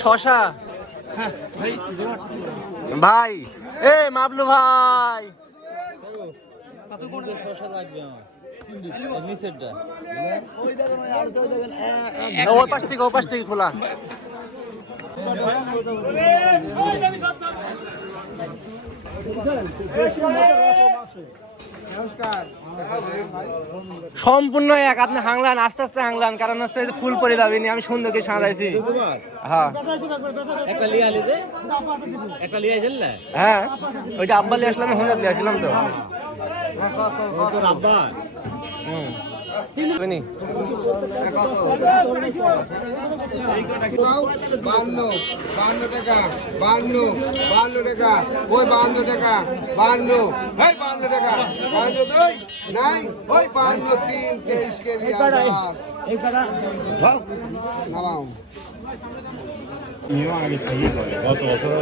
শশা। ভাই এ মাবলু ভাই। থেকে থেকে খোলা। সম্পূর্ণ এক আপনি হাঙলান আস্তে আস্তে হাঙলান কারণ হচ্ছে ফুল পরে যাবেনি আমি সুন্দর করে সাজাইছি। হ্যাঁ। হ্যাঁ ওইটা আব্বা লিয়ে আসলাম হুঁজার লিয়ে আসলাম তো। আব্বা? হুম? বান্ন বান্ন টাকা বান্ন বান্ন টাকা ওই বান্ন টাকা বান্ন এই বান্ন টাকা বান্ন দুই নাই ওই বান্ন তিন তেইশ কেজি নামাও। গত বছর